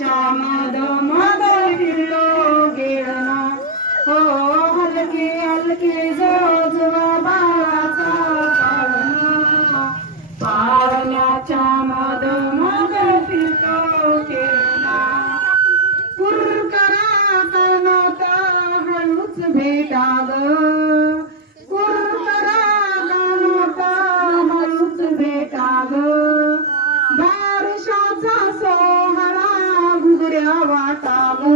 पाळण्याच्या मध फिरलो गेळणा हो हलके हलके जोजवा बाळाचा पाळणा पाळण्याच्या मध फिरलो गेळणा कुरकरा तनता हळूच भेटा ग कुरकरा तनता हळूच भेटा ग बारशाचा सोहळा घुगऱ्या वाटा ग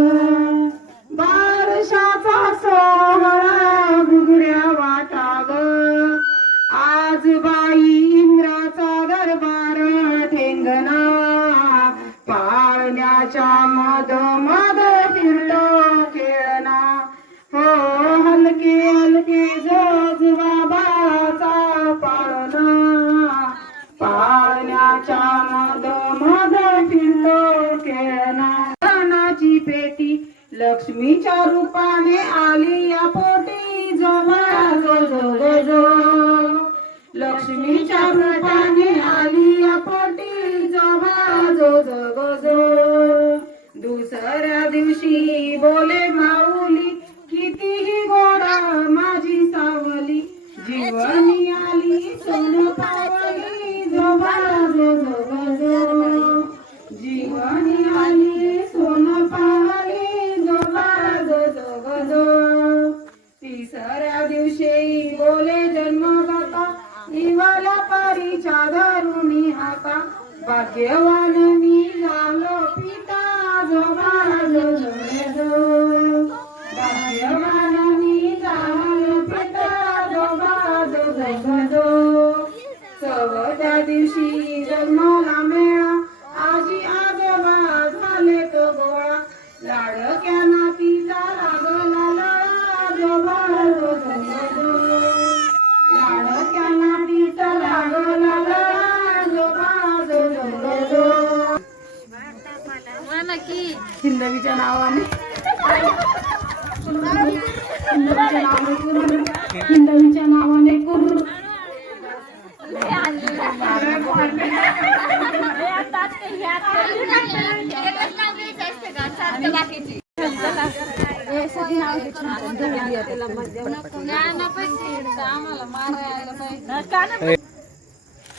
बारशाचा सोहळा घुगऱ्या वाटा ग आज बाई इंद्राचा दरबार ठेंगणा पाळण्याच्या मध फिरलो खेळणा हो हलके हलके जोजवा बाळाचा पाळणा पाळण्याच्या मध फिरलो खेळणा धनाची पेटी लक्ष्मीच्या रूपाने आली या पोटी जोबा जो जो जो लक्ष्मीच्या रूपाने आली या पोटी जोबा जो जो जो दुसऱ्या दिवशी बोले माऊली कितीही गोडा माझी सावली जीवनी आली सोन पावली जोबा जो जो जो जीवनी आली सोन पावली जोबा जो जो जो तिसऱ्या दिवशी बोले जन्मदाता निवाला पारीच्या धरुणी हाता भाग्यवान मी झालो पिता जोबा जो जो जो भाग्यवान मी झालो पिता जोबा जो जो जो चौथ्या दिवशी जन्माला मेळा आजी आजोबा झाले तो गोळा लाडक्या नातीचा लागला लळा जोबा जो जो जो लाडक्या नातीचा लागला लळा जोबा जो जो जो हिंदवीच्या नावाने हिंदवीच्या नावाने कुर्र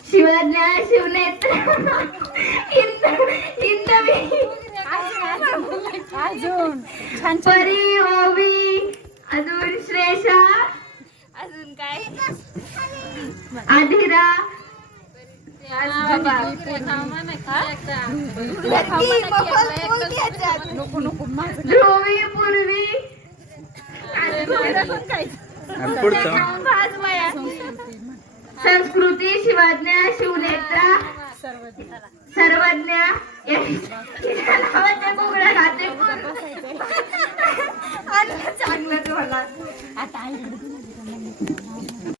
शिवज्ञा शिवनेत्र हिंदवी अजून परी ओवी अजून श्रेषा अजून काय आधिरा ध्रुवी पूर्वी संस्कृती शिवज्ञा शिवनेत्रा सर्वज्ञा चांगलं तुम्हाला